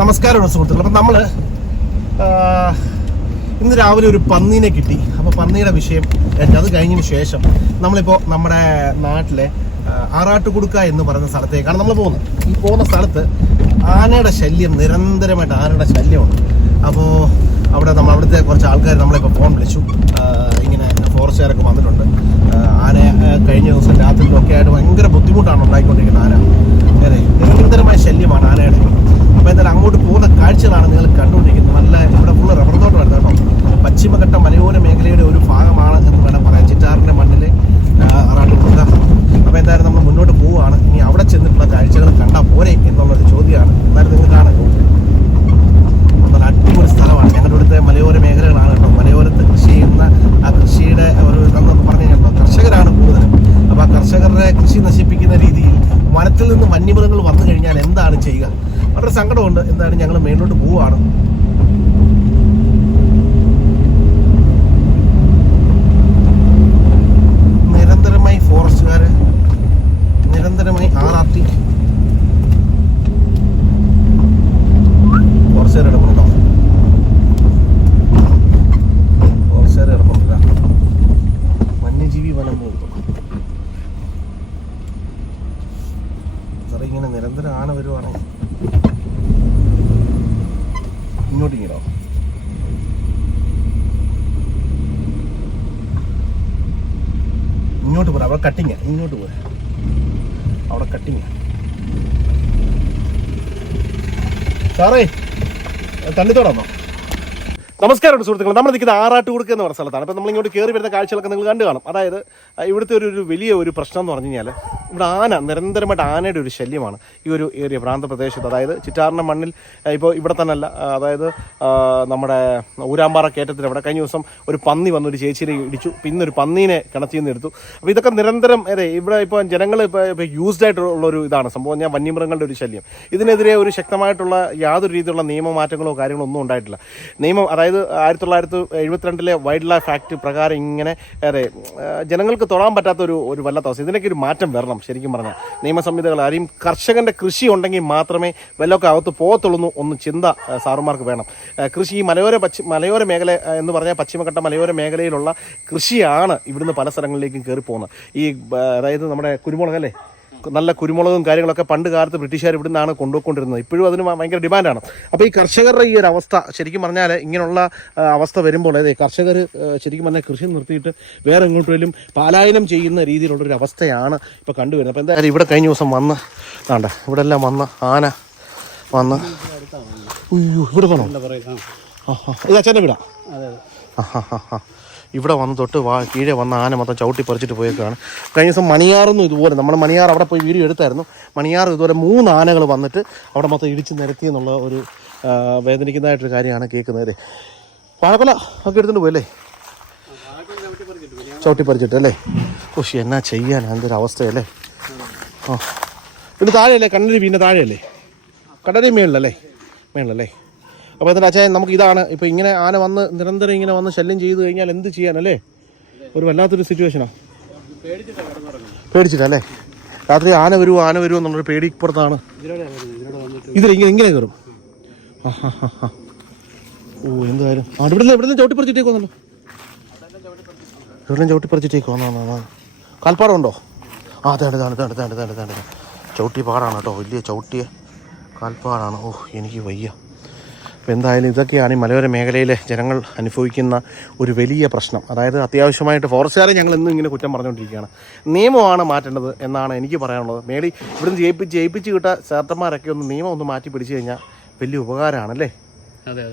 നമസ്കാരമുണ്ട് സുഹൃത്തുക്കൾ അപ്പം നമ്മൾ ഇന്ന് രാവിലെ ഒരു പന്നീനെ കിട്ടി. അപ്പോൾ പന്നിയുടെ വിഷയം അത് കഴിഞ്ഞതിന് ശേഷം നമ്മളിപ്പോൾ നമ്മുടെ നാട്ടിലെ ആറാട്ടുകുടുക്ക എന്ന് പറയുന്ന സ്ഥലത്തേക്കാണ് നമ്മൾ പോകുന്നത്. ഈ പോകുന്ന സ്ഥലത്ത് ആനയുടെ ശല്യം നിരന്തരമായിട്ട് ആനയുടെ ശല്യമുണ്ട്. അപ്പോൾ അവിടെ നമ്മൾ അവിടുത്തെ കുറച്ച് ആൾക്കാർ നമ്മളിപ്പോൾ ഫോൺ വിളിച്ചു. ഇങ്ങനെ ഫോറസ്റ്റുകാരൊക്കെ വന്നിട്ടുണ്ട്. ആന കഴിഞ്ഞ ദിവസം രാത്രിയിലൊക്കെ ആയിട്ട് ഭയങ്കര ബുദ്ധിമുട്ടാണ് ഉണ്ടായിക്കൊണ്ടിരിക്കുന്നത് ആന അതെ നിരന്തരമായ ശല്യമാണ് ആനയുടെ അപ്പോൾ എന്തായാലും അങ്ങോട്ട് പോകുന്ന കാഴ്ചകളാണ് നിങ്ങൾ കണ്ടുകൊണ്ടിരിക്കുന്നത് നല്ല ഇവിടെ ഫുള്ള് റബ്ബർ തോട്ടമാണ് കേട്ടോ പശ്ചിമഘട്ട മലയോര മേഖലയുടെ ഒരു ഭാഗമാണ് എന്ന് വേണം പറയാം ചിറ്റാറിന്റെ മണ്ണിൽ അറാട്ടുകൊടുക്ക അപ്പോൾ എന്തായാലും നമ്മൾ മുന്നോട്ട് പോവുകയാണ് ഇനി അവിടെ ചെന്നിട്ടുള്ള കാഴ്ചകൾ കണ്ടാൽ പോരെ എന്നുള്ളൊരു ചോദ്യമാണ് എന്നാലും നിങ്ങൾ കാണും നല്ല അടിപൊളി സ്ഥലമാണ് ഞങ്ങളുടെ ഇവിടുത്തെ മലയോര മേഖലകളാണ് കേട്ടോ മലയോരത്ത് കൃഷി ചെയ്യുന്ന ആ കൃഷിയുടെ ഒരു ഇതെന്ന് പറഞ്ഞു കഴിഞ്ഞാൽ കർഷകരാണ് കൂടുതലും അപ്പോൾ ആ കർഷകരുടെ കൃഷി നശിപ്പിക്കുന്ന രീതിയിൽ വനത്തിൽ നിന്ന് വന്യമൃഗങ്ങൾ വന്നു കഴിഞ്ഞാൽ എന്താണ് ചെയ്യുക? വളരെ സങ്കടമുണ്ട്. എന്തായാലും ഞങ്ങൾ മേളിലോട്ട് പോവുകയാണ്. നിരന്തരം ആന വരുവാണെങ്കിൽ ഇങ്ങോട്ട് ഇങ്ങനോ ഇങ്ങോട്ട് പോരാ അവിടെ കട്ടിങ്ങ ഇങ്ങോട്ട് പോരാ. അവിടെ കട്ടിങ് സാറേ തണ്ണിത്തോടാണോ നമസ്കാരം സുഹൃത്തുക്കളെ. നമ്മൾ നിൽക്കുന്ന ആറാട്ടുകുടുക്ക് എന്ന് പറഞ്ഞ സ്ഥലത്താണ്. അപ്പോൾ നമ്മൾ ഇങ്ങോട്ട് കയറി വരുന്ന കാഴ്ചകളൊക്കെ നിങ്ങൾ കണ്ടു കാണും. അതായത് ഇവിടുത്തെ ഒരു ഒരു വലിയ ഒരു പ്രശ്നം എന്ന് പറഞ്ഞു കഴിഞ്ഞാൽ ഇവിടെ ആന നിരന്തരമായിട്ട് ആനയുടെ ഒരു ശല്യമാണ് ഈ ഒരു ഏരിയ പ്രാന്തപ്രദേശത്ത് അതായത് ചിറ്റാറിന്റെ മണ്ണിൽ ഇപ്പോൾ ഇവിടെ തന്നെ അല്ല അതായത് നമ്മുടെ ഊരാമ്പാറ കയറ്റത്തിൽ അവിടെ കഴിഞ്ഞ ദിവസം ഒരു പന്നി വന്ന് ഒരു ചേച്ചിയെ ഇടിച്ചു. പിന്നെ ഒരു പന്നീനെ കിണറ്റിൽ നിന്ന് എടുത്തു. അപ്പോൾ ഇതൊക്കെ നിരന്തരം അതെ ഇവിടെ ഇപ്പോൾ ജനങ്ങൾ ഇപ്പോൾ ഇപ്പോൾ യൂസ്ഡ് ആയിട്ടുള്ള ഒരു ഇതാണ് സംഭവം. ഞാൻ വന്യമൃഗങ്ങളുടെ ഒരു ശല്യം. ഇതിനെതിരെ ഒരു ശക്തമായിട്ടുള്ള യാതൊരു രീതിയിലുള്ള നിയമമാറ്റങ്ങളോ കാര്യങ്ങളോ ഒന്നും ഉണ്ടായിട്ടില്ല. നിയമം അതായത് ആയിരത്തി തൊള്ളായിരത്തി എഴുപത്തിരണ്ടിലെ വൈൽഡ് ലൈഫ് ആക്ട് പ്രകാരം ഇങ്ങനെ അതെ ജനങ്ങൾക്ക് തൊടാൻ പറ്റാത്ത ഒരു ഒരു വല്ലാത്ത അവസ്ഥ. ഇതിനൊക്കെ ഒരു മാറ്റം വരണം ശരിക്കും പറഞ്ഞാൽ. നിയമസംഹിതകൾ ആരെയും കർഷകന്റെ കൃഷി ഉണ്ടെങ്കിൽ മാത്രമേ വല്ലതൊക്കെ അകത്ത് പോകത്തുള്ളൂ ഒന്ന് ചിന്ത സാറുമാർക്ക് വേണം. കൃഷി ഈ മലയോര പശ്ചി മലയോര മേഖല എന്ന് പറഞ്ഞാൽ പശ്ചിമഘട്ട മലയോര മേഖലയിലുള്ള കൃഷിയാണ് ഇവിടുന്ന് പല സ്ഥലങ്ങളിലേക്കും കയറി പോകുന്നത് ഈ അതായത് നമ്മുടെ കുരുമുളക് അല്ലേ നല്ല കുരുമുളകും കാര്യങ്ങളൊക്കെ പണ്ട് കാലത്ത് ബ്രിട്ടീഷുകാർ ഇവിടെ നിന്നാണ് കൊണ്ടുപോയിക്കൊണ്ടിരുന്നത്. ഇപ്പോഴും അതിന് ഭയങ്കര ഡിമാൻഡാണ്. അപ്പോൾ ഈ കർഷകരുടെ ഈ ഒരു അവസ്ഥ ശരിക്കും പറഞ്ഞാൽ ഇങ്ങനെയുള്ള അവസ്ഥ വരുമ്പോൾ അതെ കർഷകർ ശരിക്കും പറഞ്ഞാൽ കൃഷി നിർത്തിയിട്ട് വേറെ എങ്ങോട്ടും പാലായനം ചെയ്യുന്ന രീതിയിലുള്ളൊരു അവസ്ഥയാണ് ഇപ്പോൾ കണ്ടുവരുന്നത്. അപ്പോൾ എന്തായാലും ഇവിടെ കഴിഞ്ഞ ദിവസം വന്ന് വേണ്ട ഇവിടെ എല്ലാം വന്ന് ആന വന്ന്. ഉയ്യോ ഇവിടെ വേണോ ആ. ആ ഇത് അച്ഛന്റെ വീടാ? ആ, ആ, ആ, ആ. ഇവിടെ വന്ന് തൊട്ട് വാ കീഴെ വന്ന ആന മൊത്തം ചവിട്ടി പറിച്ചിട്ട് പോയേക്കാണ്. കഴിഞ്ഞ ദിവസം മണിയാറൊന്നും ഇതുപോലെ നമ്മൾ മണിയാർ അവിടെ പോയി വീഡിയോ എടുത്തായിരുന്നു. മണിയാർ ഇതുപോലെ മൂന്ന് ആനകൾ വന്നിട്ട് അവിടെ മൊത്തം ഇടിച്ച് നിരത്തി എന്നുള്ള ഒരു വേദനിക്കുന്നതായിട്ടൊരു കാര്യമാണ് കേൾക്കുന്നത്. വാഴക്കൊല ഒക്കെ എടുത്തുകൊണ്ട് പോയല്ലേ ചവിട്ടി പറിച്ചിട്ട് അല്ലേ? ഓഷി എന്നാ ചെയ്യാൻ? എന്തൊരു അവസ്ഥയല്ലേ? ആ. ഇത് താഴെയല്ലേ? കണ്ണരി പിന്നെ താഴെയല്ലേ? കണ്ണരി മേളിലല്ലേ? മേളിലല്ലേ? അപ്പോൾ ഇതിന്റെ അച്ഛൻ നമുക്ക് ഇതാണ്. ഇപ്പോൾ ഇങ്ങനെ ആന വന്ന് നിരന്തരം ഇങ്ങനെ വന്ന് ശല്യം ചെയ്തു കഴിഞ്ഞാൽ എന്ത് ചെയ്യാനല്ലേ ഒരു വല്ലാത്തൊരു സിറ്റുവേഷനാണ് പേടിച്ചിട്ടല്ലേ രാത്രി ആന വരുമോ ആന വരുമോ എന്നുള്ളൊരു പേടിപ്പുറത്താണ് ഇതിൽ ഇങ്ങനെ ഇങ്ങനെ കയറും. ഓ എന്തായാലും ആ ഇവിടെ ഇവിടെ നിന്ന് ചവിട്ടിപ്പറിച്ചിട്ടേക്ക് വന്നല്ലോ. ഇവിടെ ചവിട്ടിപ്പറിച്ചിട്ടേക്ക് വന്നാ കാൽപ്പാടമുണ്ടോ ആ തേണ്ട തേണ്ട തേണ്ട തേണ്ട തേണ്ട തേണ്ട ചവിട്ടി പാടാണ് കേട്ടോ വലിയ ചവിട്ടിയ കാൽപ്പാടാണ്. ഓ എനിക്ക് വയ്യ. അപ്പോൾ എന്തായാലും ഇതൊക്കെയാണ് ഈ മലയോര മേഖലയിലെ ജനങ്ങൾ അനുഭവിക്കുന്ന ഒരു വലിയ പ്രശ്നം. അതായത് അത്യാവശ്യമായിട്ട് ഫോറസ്റ്റുകാരെ ഞങ്ങൾ ഇന്നും ഇങ്ങനെ കുറ്റം പറഞ്ഞുകൊണ്ടിരിക്കുകയാണ്. നിയമമാണ് മാറ്റേണ്ടത് എന്നാണ് എനിക്ക് പറയാനുള്ളത്. മേളി ഇവിടുന്ന് ജയിപ്പിച്ച് ജയിപ്പിച്ച് കിട്ട ചേട്ടന്മാരൊക്കെ ഒന്ന് നിയമം ഒന്ന് മാറ്റി പിടിച്ചു കഴിഞ്ഞാൽ വലിയ ഉപകാരമാണല്ലേ?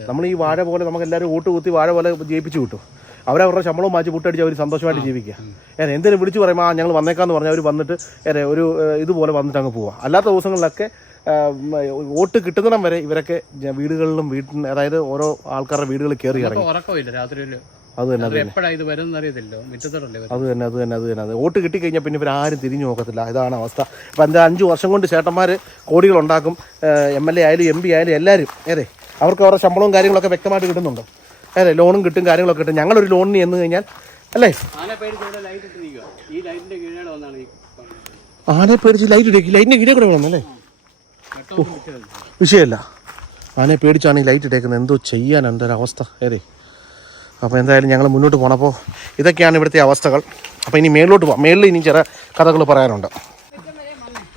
നമ്മൾ ഈ വാഴ പോലെ നമുക്ക് എല്ലാവരും വോട്ട് കുത്തി വാഴ പോലെ ജയിപ്പിച്ച് കിട്ടും. അവരവരുടെ ശമ്പളം മാറ്റി പുട്ടടിച്ച് അവർ സന്തോഷമായിട്ട് ജീവിക്കുക. ഏറെ എന്തെങ്കിലും വിളിച്ചു പറയുമ്പോൾ ആ ഞങ്ങൾ വന്നേക്കാന്ന് പറഞ്ഞാൽ അവർ വന്നിട്ട് ഏറെ ഒരു ഇതുപോലെ വന്നിട്ട് അങ്ങ് പോവുക അല്ലാത്ത ദിവസങ്ങളിലൊക്കെ വോട്ട് കിട്ടുന്നിടം വരെ ഇവരൊക്കെ വീടുകളിലും വീട്ടിൽ അതായത് ഓരോ ആൾക്കാരുടെ വീടുകളിൽ കയറി ഇറങ്ങി. അത് തന്നെ അത് തന്നെ. അത് തന്നെ അത് തന്നെ അത് തന്നെ. അത് വോട്ട് കിട്ടിക്കഴിഞ്ഞാൽ പിന്നെ ഇവർ ആരും തിരിഞ്ഞു നോക്കത്തില്ല. ഇതാണ് അവസ്ഥ. അപ്പം എന്താ അഞ്ച് വർഷം കൊണ്ട് ചേട്ടന്മാർ കോടികളുണ്ടാക്കും എം എൽ എ ആയാലും എം പി ആയാലും എല്ലാവരും ഏതെ? അവർക്ക് അവരുടെ ശമ്പളവും കാര്യങ്ങളൊക്കെ വ്യക്തമായിട്ട് കിട്ടുന്നുണ്ട്? അതെ ലോണും കിട്ടും കാര്യങ്ങളൊക്കെ കിട്ടും. ഞങ്ങളൊരു ലോണിന് എന്ന് കഴിഞ്ഞാൽ അല്ലേ? പേടിച്ച് ലൈറ്റ് ഇടിക്കും ആനയെ പേടിച്ച് ലൈറ്റ് ഇടയ്ക്ക് ലൈറ്റിന്റെ കീഴേ കൂടെ വിട്ടതല്ല വിഷയമല്ല. ആനയെ പേടിച്ചാണ് ഈ ലൈറ്റ് ഇട്ടേക്കുന്നത്. എന്തോ ചെയ്യാൻ എന്തൊരവസ്ഥ ഏതേ? അപ്പോൾ എന്തായാലും ഞങ്ങൾ മുന്നോട്ട് പോകണം അപ്പോൾ ഇതൊക്കെയാണ് ഇവിടുത്തെ അവസ്ഥകൾ. അപ്പോൾ ഇനി മേളിലോട്ട് പോകാം മേളിൽ ഇനി ചില കഥകൾ പറയാനുണ്ട്.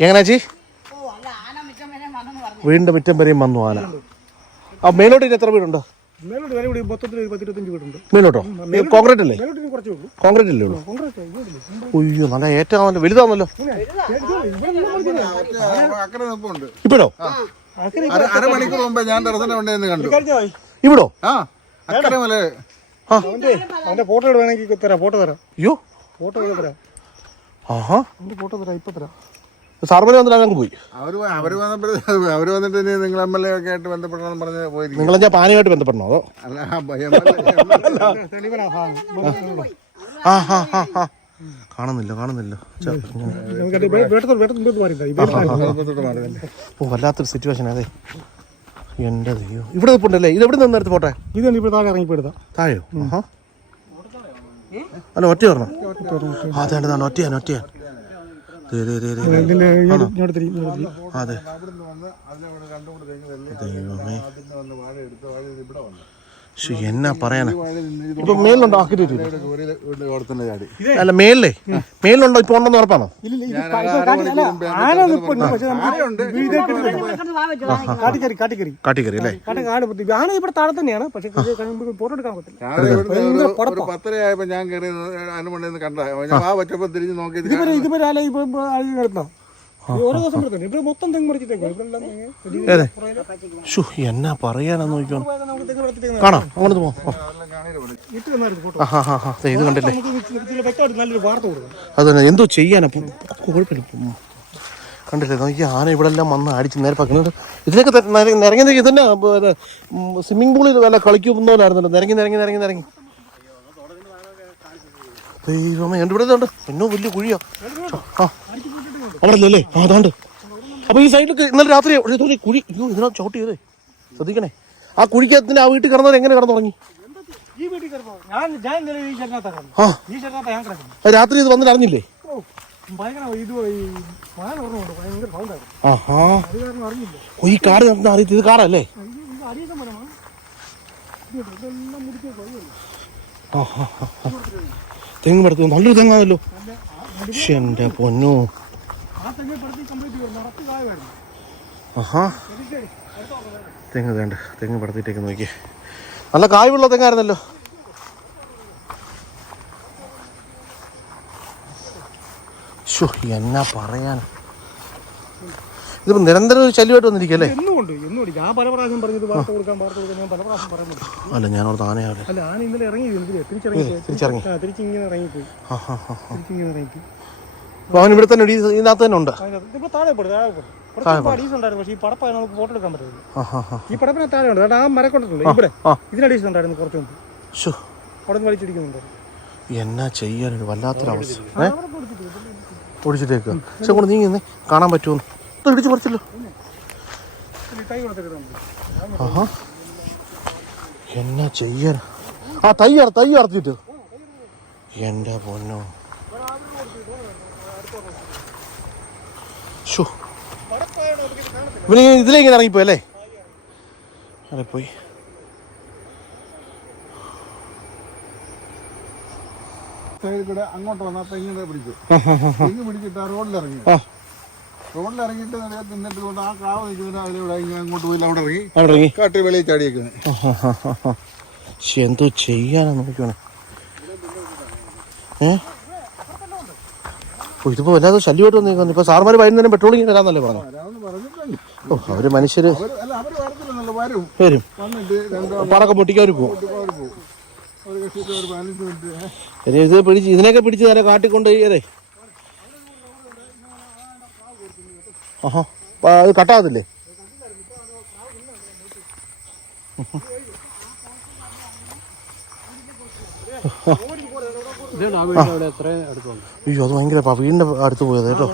എങ്ങനെയാ വീണ്ടും വീടിന്റെ മുറ്റം വരെയും വന്നു ആന. ആ മേലോട്ട് ഇനി എത്ര വീടുണ്ട്? മേലോട്ട് വരെ ഇവിടെ മൊത്തത്തിൽ ഒരു പത്തിരുപത്തഞ്ച് വീടുണ്ട്. മേലോട്ടോ? കോൺക്രീറ്റ് അല്ലേ? മേലോട്ട് കുറച്ചേ ഉള്ളൂ. കോൺക്രീറ്റ് അല്ലേ ഉള്ളൂ? ഇങ്ങോട്ടില്ല. അയ്യോ നല്ല ഏറ്റവും വലുതാണല്ലോ. ഇപ്പോഴോ അരമണിക്കൂർ മുമ്പേ ഞാൻ ടെറസിന്റെ കൊണ്ടേന്ന് കണ്ടു. ഇവിടോ? ആ അക്കരെ മല. അവന്റെ ഫോട്ടോ ഇവിടെ വേണമെങ്കിൽ തരാം ഫോട്ടോ തരാം. അയ്യോ. ഫോട്ടോ തരാം. ആഹാ. ഫോട്ടോ തരാം ഇപ്പൊ തരാം. സാർമനെ വന്നിട്ട് അങ്ങ് പോയി. അവർ വ- അവർ വന്നപ്പോഴത്തേക്ക് അവർ വന്നിട്ട് ഇനി നിങ്ങൾ എം എൽ എ ഒക്കെ ആയിട്ട് ബന്ധപ്പെടണം പറഞ്ഞ് പോയിരിക്കും നിങ്ങൾ ഞാൻ പാനയുമായിട്ട് ബന്ധപ്പെടണോ അതോ? അല്ല എം എൽ എ തെളിവനാ ആ ഹാ ഹാ ഹാ കാണുന്നില്ല കാണുന്നില്ല. ഓ വല്ലാത്തൊരു സിറ്റുവേഷൻ അതെ എന്റെ ദൈവം. ഇവിടെ നിൽപ്പുണ്ടല്ലേ ഇത് എവിടെ നിന്ന് എടുത്ത് പോട്ടെ? ഇതാണ് ഇപ്പൊ താഴെ ഇറങ്ങി താഴെയോ? ആഹാ. അല്ല ഒറ്റ പറഞ്ഞോ അതെ അതെ ഒറ്റയാൻ ഒറ്റയാൻ. അതെ. ദൈവമേ. എന്നാ പറയാനാ ഇപ്പൊ മേലുണ്ടോ ആക്കിട്ട് അല്ല മേളിലേ മേലുണ്ടോ ഇപ്പൊ ഉണ്ടെന്ന് ഉറപ്പാണോ. കാട്ടിക്കറി അല്ലേ ആന ഇവിടെ താഴെ തന്നെയാണ് പക്ഷെ ഫോട്ടോ എടുക്കാൻ പറ്റില്ല ഞാൻ കണ്ട ആ ഓരോ ദിവസം എടുത്തുണ്ട് ഇവിടെ മൊത്തം തെങ്ങ് മറിച്ചിട്ടേക്കും ഇവിടെ എല്ലാം അതെ ഷോ എന്നാ പറയാനാന്ന് നോക്കിക്കോ പോയാൽ നമുക്ക് തെങ്ങ് വളർത്തിട്ടേക്ക് കാണാം അങ്ങോട്ട് പോ ഓ. ഇട്ട് തന്നായിരുന്നു ഫോട്ടോ. ആ ഹാ ഹാ ഹാ ദേ, ഇത് കണ്ടില്ലേ? അത് തന്നെ എന്തോ ചെയ്യാനാ? കുഴപ്പമില്ല. കണ്ടില്ലേ? നോക്കി ആന ഇവിടെ എല്ലാം വന്ന് അടിച്ച് നേരെ പക്കുന്നത് ഇതിലൊക്കെ നിറങ്ങി നിൽക്കുക നിരങ്ങി നിരങ്ങി ഇതന്നെ സ്വിമ്മിംഗ് പൂളിൽ വല്ല കളിക്കുന്നവരായിരുന്നല്ലോ നിരങ്ങി നിരങ്ങി നിരങ്ങി നിരങ്ങി. ദൈവമേ എന്റെ ഇവിടെ ഉണ്ട് എന്നോ വലിയ കുഴിയാ. ആ. അവിടെ അല്ലേ ആ അതാണ്ട്. അപ്പൊ ഈ സൈഡിൽ ഇന്നലെ രാത്രി ഇതുപോലെ കുഴി അയ്യോ ഇതിനകത്ത് ചോട്ട് ചെയ്തേ. ശ്രദ്ധിക്കണേ. ആ കുഴിക്കകത്തിന്റെ ആ വീട്ടിൽ കിടന്നവർ എങ്ങനെ കിടന്നുറങ്ങി? രാത്രി ഇത് വന്നിട്ട് അറിഞ്ഞില്ലേ? ഓ ഭയങ്കര ഇത് ഈ കാട് നടന്ന ഇത് പോയല്ലോ തെങ്ങ് പടുത്തു നല്ലൊരു തെങ്ങാണല്ലോ. എന്റെ പൊന്നു. ആഹാ. തെങ്ങ് വേണ്ട തെങ്ങ് പടത്തിട്ടേക്ക് നോക്കി നല്ല കായുള്ള തെങ്ങായിരുന്നല്ലോ. ഷോ എന്നാ പറയാൻ ഇതിപ്പോ നിരന്തരം ഒരു ശല്യമായിട്ട് വന്നിരിക്കല്ലേ ഞാൻ പല പ്രാവശ്യം പറഞ്ഞത് വാർത്ത കൊടുക്കാൻ വാർത്ത കൊടുക്കാൻ. ഞാൻ പല പ്രാവശ്യം പറയുന്നുണ്ട് അല്ല ഞാനോട് താനെയാണ് അല്ല ഞാൻ ഇന്നലെ ഇറങ്ങി എന്തിനാ തിരിച്ചിറങ്ങി. തിരിച്ചിറങ്ങി. ഇറങ്ങിപ്പോയി. തിരിച്ചിങ്ങനെ ഇറങ്ങിപ്പോയി. അപ്പോൾ അവൻ ഇവിടെ തന്നെ. ഈ- ഇതിനകത്ത് തന്നെ ഉണ്ട്. താഴെ താഴെ കുറച്ച് ഉണ്ടായിരുന്നു പക്ഷേ ഈ പടപ്പായ നമുക്ക് ഫോട്ടോ എടുക്കാൻ പറ്റില്ല ആ ഹാ ഹാ ഈ പടപ്പിനെ താഴെ ഉണ്ട്. ആ മരം കൊണ്ടിട്ടുണ്ട്. ഇവിടെ ആ. ഇതിനഡീസ് ഉണ്ടായിരുന്നു കുറച്ച് മുമ്പ്. അവിടെ നിന്ന് വലിച്ചിടിക്കുന്നുണ്ട്. എന്നാ ചെയ്യാനൊരു വല്ലാത്തൊരവസ്ഥ ഏ? ഒടിച്ചിട്ടേക്ക് പക്ഷെ കൊണ്ട് കാണാൻ പറ്റുമോ ഇത് ഇടിച്ചു പറിച്ചല്ലോ. തൈ കൊടുത്തിട്ടുണ്ട് ആഹാ. എന്നാ ചെയ്യാൻ. ആ തയ്യാർ തയ്യാർത്തിട്ട് എന്റെ എന്റെ പൊന്നോ. ഷോ. ഇവന് ഇതിലേക്ക് ഇറങ്ങിപ്പോയി അല്ലേ? അതെ പോയി സൈഡിൽ കൂടെ അങ്ങോട്ട് വന്നാ തെങ്ങിനെ പിടിച്ചു തെങ്ങ് പിടിച്ചിട്ട് ആ റോഡിൽ ഇറങ്ങി ആ. റോഡിൽ ഇറങ്ങിയിട്ട് നിലയെ തിന്നിട്ട് കൊണ്ട് ആ കാവ് നിൽക്കുന്ന ഇങ്ങനെ അങ്ങോട്ട് പോയില്ല അവിടെ ഇറങ്ങി. കാട്ടി വെളിയിൽ ചാടിയേക്കുന്നത് എന്തോ ചെയ്യാനാ നോക്കിയാണ് ഏ? ഓ ഇതിപ്പോ വല്ലാതെ ശല്യമായിട്ട് വന്നേക്കുന്നു ഇപ്പൊ സാർമാര് വൈകുന്നേരം പെട്രോളിങ് വരാന്നല്ലേ പറഞ്ഞു ഓ അവർ മനുഷ്യര് വരും. പടക്കം പൊട്ടിക്കാർ പോകും ഇത് പിടിച്ച് ഇതിനൊക്കെ പിടിച്ച് നേരെ കാട്ടിക്കൊണ്ട് അതെ. ആഹാ. അത് കട്ടാകത്തില്ലേ? ആ വീടിന്റെ അവിടെ എത്ര അടുത്ത് വന്നു അയ്യോ അത് ഭയങ്കര പാ വീടിന്റെ അടുത്ത് പോയത് കേട്ടോ.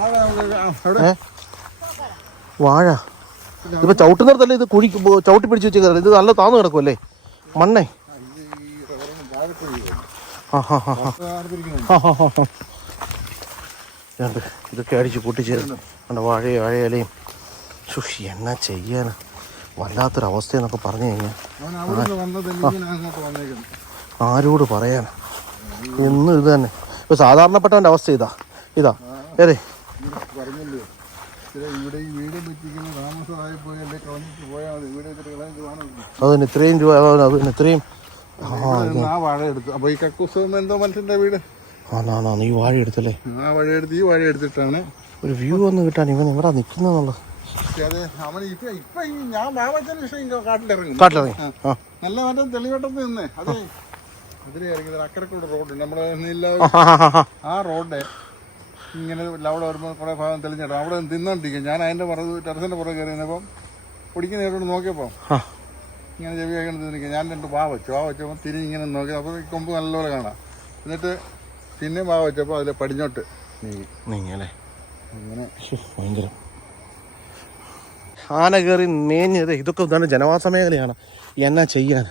ഏ? വാഴ. ഇപ്പൊ ചവിട്ടുന്നിടത്തല്ലേ ഇത് കുഴി ചവിട്ടി പിടിച്ച് വെച്ചേക്കുന്നത്? ഇത് നല്ല താന്നു കിടക്കുമല്ലേ മണ്ണേ. രണ്ട്. ഇതൊക്കെ അടിച്ച് കൂട്ടിച്ചേരുന്നു കണ്ട വാഴയും വാഴയിലയും സുഷി എന്നാ ചെയ്യാനാ? വല്ലാത്തൊരവസ്ഥയെന്നൊക്കെ പറഞ്ഞു കഴിഞ്ഞാൽ ആരോട് പറയാൻ എന്നും ഇത് തന്നെ. ഇപ്പൊ സാധാരണപ്പെട്ടവന്റെ അവസ്ഥ ഇതാ. ഇതാ. ഏതേ അതിന് ഇത്രയും രൂപ അതിന് ഇത്രയും. ഈ വാഴ എടുത്തല്ലേ? വഴി എടുത്ത് ഈ വഴി എടുത്തിട്ടാണ്. ഒരു വ്യൂ ഒന്ന് കിട്ടാൻ ഇവൻ ഇവിടെ കാട്ടിലിറങ്ങി. കാട്ടിലിറങ്ങി. നല്ല മറ്റം തെളിവട്ടത്ത് നിന്നേ. അതെ. അതിലെ ഇറങ്ങി അക്കരക്കൂടെ റോഡ് നമ്മുടെ ആ, റോഡ് ഇങ്ങനെ അവിടെ വരുമ്പോൾ കുറേ ഭാഗം തെളിഞ്ഞിടും. അവിടെ തിന്നോണ്ടിരിക്കും ഞാൻ അതിന്റെ പുറത്ത് ടെറസിന്റെ പുറത്ത് കയറി നിന്നപ്പം പൊടിക്കുന്ന നേരോട് നോക്കിയപ്പോൾ. ഇങ്ങനെ ചെവി കഴിക്കണം തിന്നിരിക്കും ഞാൻ രണ്ട് വാ വെച്ചു. വാ വെച്ചപ്പോൾ തിരിഞ്ഞ് ഇങ്ങനെ നോക്കി. അപ്പോൾ കൊമ്പ് നല്ലപോലെ കാണാം. എന്നിട്ട് പിന്നെ വാ വെച്ചപ്പോൾ അതിൽ പടിഞ്ഞോട്ട് നീങ്ങി. നീങ്ങല്ലേ അങ്ങനെ. ഭയങ്കരം. ആന കയറി മേഞ്ഞത് ഇതൊക്കെ ഇതാണ് ജനവാസ മേഖലയാണ്. എന്നാ ചെയ്യാൻ?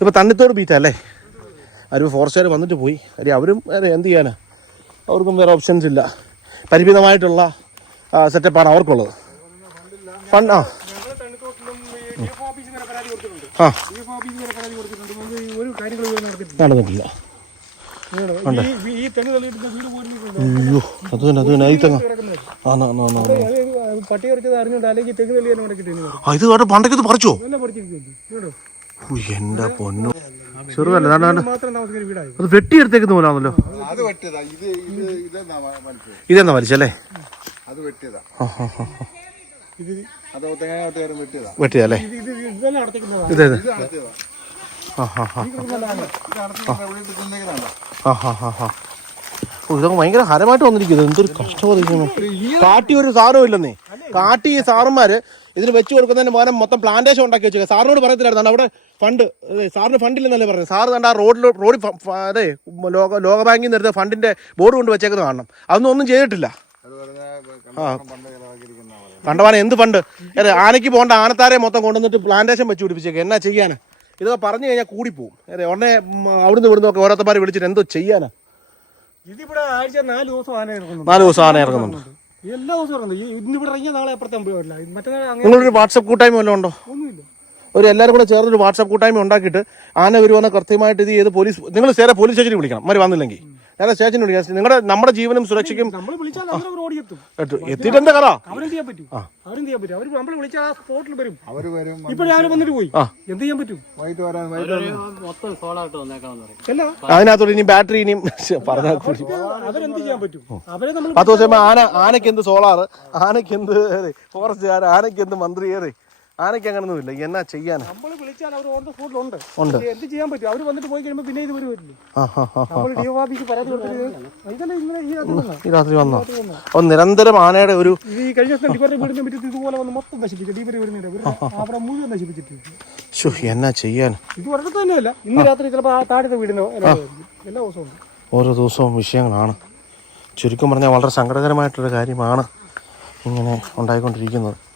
ഇപ്പോൾ തണ്ണിത്തോട് ബീറ്റല്ലേ അവർ ഫോറസ്റ്റുകാർ വന്നിട്ട് പോയി. കാര്യം അവരും വേറെ എന്ത് ചെയ്യാനാ? അവർക്കും വേറെ ഓപ്ഷൻസ് ഇല്ല. പരിമിതമായിട്ടുള്ള സെറ്റപ്പാണ് അവർക്കുള്ളത്. ഫണ്ട് ആ. ആ. നടന്നിട്ടില്ല. അയ്യോ അത് തന്നെ അത് തന്നെ. ഈ തെങ്ങ. പട്ടി അല്ലെങ്കിൽ തെങ്ങ് തള്ളി തന്നെ ആ പണ്ടൊക്കെ പറിച്ചോ? എന്റെ പൊന്നു. ചെറുതല്ല അത് വെട്ടിയെടുത്തേക്കുന്ന പോലാണല്ലോ. അത് വെട്ടിയതാ. ഇത് ഇത് ഇതെന്നാ വലിച്ചല്ലേ വെട്ടിയതല്ലേ? ഇത് ഇതൊക്കെ ഭയങ്കര ഹരമായിട്ട് വന്നിരിക്കുന്നത് എന്തൊരു കഷ്ടപ്പെട്ടിരിക്കുന്നു കാട്ടി ഒരു സാറും ഇല്ലെന്നേ. കാട്ടി സാറന്മാര് ഇതിന് വെച്ച് കൊടുക്കുന്നതിന് പകരം മൊത്തം പ്ലാന്റേഷൻ ഉണ്ടാക്കി വെച്ചേക്കുക സാറിനോട് പറയത്തില്ലായിരുന്നു. അവിടെ ഫണ്ട് സാറിന് ഫണ്ടില്ലെന്നല്ലേ പറഞ്ഞത്. സാറ് കണ്ട ആ റോഡിൽ റോഡിൽ അതെ ലോക ലോക ബാങ്കിൽ നിന്ന് എടുത്ത ഫണ്ടിന്റെ ബോർഡ് കൊണ്ട് വെച്ചേക്കുന്നത് കാണണം. അതൊന്നും ഒന്നും ചെയ്തിട്ടില്ല. കണ്ടവാനെ എന്ത് ഫണ്ട് അതെ ആനയ്ക്ക് പോകേണ്ട ആനത്താരെ മൊത്തം കൊണ്ടുവന്നിട്ട് പ്ലാന്റേഷൻ വെച്ച് പിടിപ്പിച്ചേക്കുക എന്നാ ചെയ്യാൻ ഇതൊക്കെ പറഞ്ഞു കഴിഞ്ഞാൽ കൂടിപ്പോവും. അതെ ഉടനെ അവിടുന്ന് ഇവിടുന്ന് ഒക്കെ ഓരോരുത്തന്മാർ വിളിച്ചിട്ട് എന്തോ ചെയ്യാനാ? ഇതിവിടെ ആഴ്ച നാല് ദിവസം ആന ഇറങ്ങുന്നു നാല് ദിവസം ആന ഇറങ്ങുന്നുണ്ട് എല്ലാ ദിവസവും ഈ ഇന്ന് ഇവിടെ ഇറങ്ങിയ നാളെ അപ്പുറത്തെ അമ്പലമില്ല മറ്റേ അങ്ങനെ നിങ്ങളൊരു വാട്സപ്പ് കൂട്ടായ്മ വല്ലതും ഉണ്ടോ? ഒന്നുമില്ല. ഒരു എല്ലാവരും കൂടെ ചേർന്നൊരു വാട്സപ്പ് കൂട്ടായ്മ ഉണ്ടാക്കിയിട്ട് ആന വരുവാന്ന് കൃത്യമായിട്ട് ഇത് ചെയ്ത് പോലീസ് നിങ്ങൾ നേരെ പോലീസ് സ്റ്റേഷനിൽ വിളിക്കണം. മരി വന്നില്ലെങ്കിൽ. നേരെ സ്റ്റേഷനിൽ വിളിക്കാം നിങ്ങളുടെ നമ്മുടെ ജീവനും സുരക്ഷയ്ക്കും നമ്മൾ വിളിച്ചാൽ അവർ ഓടിയെത്തും. എത്തു- എന്താ കഥ? അവരും ചെയ്യാൻ പറ്റും. അവരും ചെയ്യാൻ പറ്റും. അവർ നമ്മൾ വിളിച്ചാൽ ആ സ്പോട്ടിൽ വരും. അവർ വരും ഇപ്പൊ രാവിലെ വന്നിട്ട് പോയി. എന്ത് ചെയ്യാൻ പറ്റും? വൈകിട്ട് വരാൻ മൊത്തം സോളായിട്ട് വന്നേക്കാന്ന് പറയും. അല്ല. അതിനകത്തോട് ഇനി ബാറ്ററി ഇനിയും പറഞ്ഞാൽ കൂടി. അവരെന്ത് ചെയ്യാൻ പറ്റും? അവരെ നമ്മൾ പത്ത് ദിവസം ആന ആനയ്ക്ക് എന്ത് സോളാറ് ആനയ്ക്ക് എന്ത് ഫോറസ്റ്റ് ആനയ്ക്ക് എന്ത് മന്ത്രി ഏറെ ആനയ്ക്ക് അങ്ങനൊന്നും ഇല്ല എന്നാ ചെയ്യാനാ? നമ്മൾ വിളിച്ചാൽ അവർ ഓൺ ദ സ്പോട്ടിലുണ്ട് ഉണ്ട്. എന്ത് ചെയ്യാൻ പറ്റും? അവർ വന്നിട്ട് പോയി കഴിയുമ്പോൾ പിന്നെ ഇത് വരുമല്ലോ നമ്മൾ ഡി ഓഫീസ് പരാതി കൊടുത്തിട്ട് ഇതല്ല ഇങ്ങനെ ഈ അത് ഈ രാത്രി വന്നോ അപ്പോൾ നിരന്തരം ആനയുടെ ഒരു ഈ കഴിഞ്ഞ ദിവസം ഡിവരുടെ വീടിന്റെ മുറ്റത്ത് ഇതുപോലെ വന്ന് മൊത്തം നശിപ്പിച്ചു അവിടെ മുഴുവൻ എന്നാ ചെയ്യാൻ? ഇത് ഒരിടത്ത് തന്നെയല്ല. ഇന്ന് രാത്രി ചിലപ്പോൾ ആ താഴത്തെ വീടിനോ എല്ലാ ദിവസവും. ഉണ്ട് ഓരോ ദിവസവും വിഷയങ്ങളാണ്. ചുരുക്കം പറഞ്ഞാൽ വളരെ സങ്കടകരമായിട്ടൊരു കാര്യമാണ് ഇങ്ങനെ ഉണ്ടായിക്കൊണ്ടിരിക്കുന്നത് ഈ രണ്ട്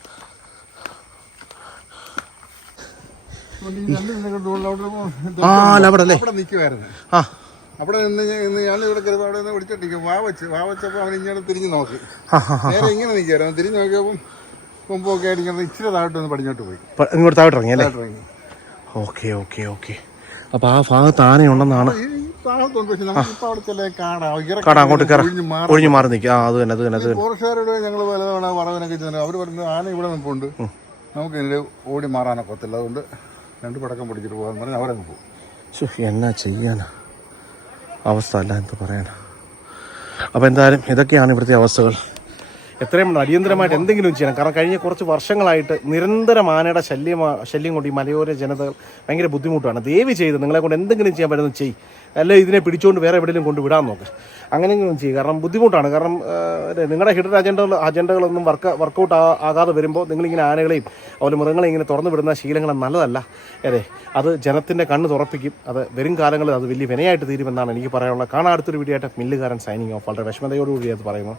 നിലകളുടെ ഉള്ള അവിടെ ആ അവിടെ അല്ലേ? അവിടെ നിൽക്കുമായിരുന്നു ആ. അവിടെ നിന്ന് ഇന്ന് ഞാൻ ഇവിടെ കയറി അവിടെ നിന്ന് വിളിച്ചിട്ടിരിക്കും വാ വെച്ച് വാ വെച്ചപ്പോൾ അവൻ ഇങ്ങനെ തിരിഞ്ഞ് നോക്കി. നേരെ ഇങ്ങനെ നിൽക്കുമായിരുന്നു തിരിഞ്ഞ് നോക്കിയപ്പം കൊമ്പൊക്കെ ആയിരിക്കുന്നത് ഇച്ചിരി താഴോട്ട് ഒന്ന് പടിഞ്ഞോട്ട് പോയി. ഇങ്ങോട്ട് താഴോട്ട് ഇറങ്ങി അല്ലേ? Okay okay okay. അപ്പോൾ ആ ഭാഗത്ത് ആനയുണ്ടെന്നാണ്. കാണാം. അങ്ങോട്ട് ഒഴിഞ്ഞ് മാറി നിൽക്കുക അത് തന്നെ അത് തന്നെ അത് ഫോറസ്റ്റുകാരോട് ഞങ്ങൾ പലതവണ പറവനൊക്കെ ചെന്നു അവർ പറഞ്ഞു ആന ഇവിടെ നിൽപ്പുണ്ട് നമുക്ക് ഓടി മാറാനൊക്കത്തില്ല. അതുകൊണ്ട് രണ്ട് പടക്കം പിടിച്ചിട്ട് പോകാൻ പറഞ്ഞാൽ അവരങ്ങ് പോകും. എന്നാ ചെയ്യാനാ? അവസ്ഥ അല്ല എന്ത് പറയാനാ. അപ്പോൾ എന്തായാലും ഇതൊക്കെയാണ് ഇവിടുത്തെ അവസ്ഥകൾ. എത്രയും അടിയന്തരമായിട്ട് എന്തെങ്കിലും ചെയ്യണം. കാരണം കഴിഞ്ഞ കുറച്ച് വർഷങ്ങളായിട്ട് നിരന്തരം ആനയുടെ ശല്യം ശല്യം കൊണ്ട് ഈ മലയോര ജനതകൾ ഭയങ്കര ബുദ്ധിമുട്ടാണ്. ദയവ് ചെയ്ത് നിങ്ങളെ കൊണ്ട് എന്തെങ്കിലും ചെയ്യാൻ പറ്റുന്നത് ചെയ്യും. അല്ലെ ഇതിനെ പിടിച്ചുകൊണ്ട് വേറെ എവിടെയെങ്കിലും കൊണ്ട് വിടാൻ നോക്ക്. അങ്ങനെയെങ്കിലും ചെയ്യും. കാരണം ബുദ്ധിമുട്ടാണ്. കാരണം നിങ്ങളുടെ ഹിഡൻ അജണ്ടകൾ അജണ്ടകളൊന്നും വർക്ക് വർക്കൗട്ട് ആകാതെ വരുമ്പോൾ നിങ്ങളിങ്ങനെ ആനകളെയും അതുപോലെ മൃഗങ്ങളെ ഇങ്ങനെ തുറന്നു വിടുന്ന ശീലങ്ങൾ നല്ലതല്ല. അതെ അത് ജനത്തിന്റെ കണ്ണ് തുറപ്പിക്കും. അത് വരും കാലങ്ങളിൽ അത് വലിയ വിനയായിട്ട് തീരുമെന്നാണ് എനിക്ക് പറയാനുള്ളത്. കാണാൻ അടുത്തൊരു വീഡിയോ ആയിട്ട് മില്ലുകാരൻ സൈനിങ് ഓഫ് വളരെ വിഷമതയോടുകൂടി അത് പറയുന്നു.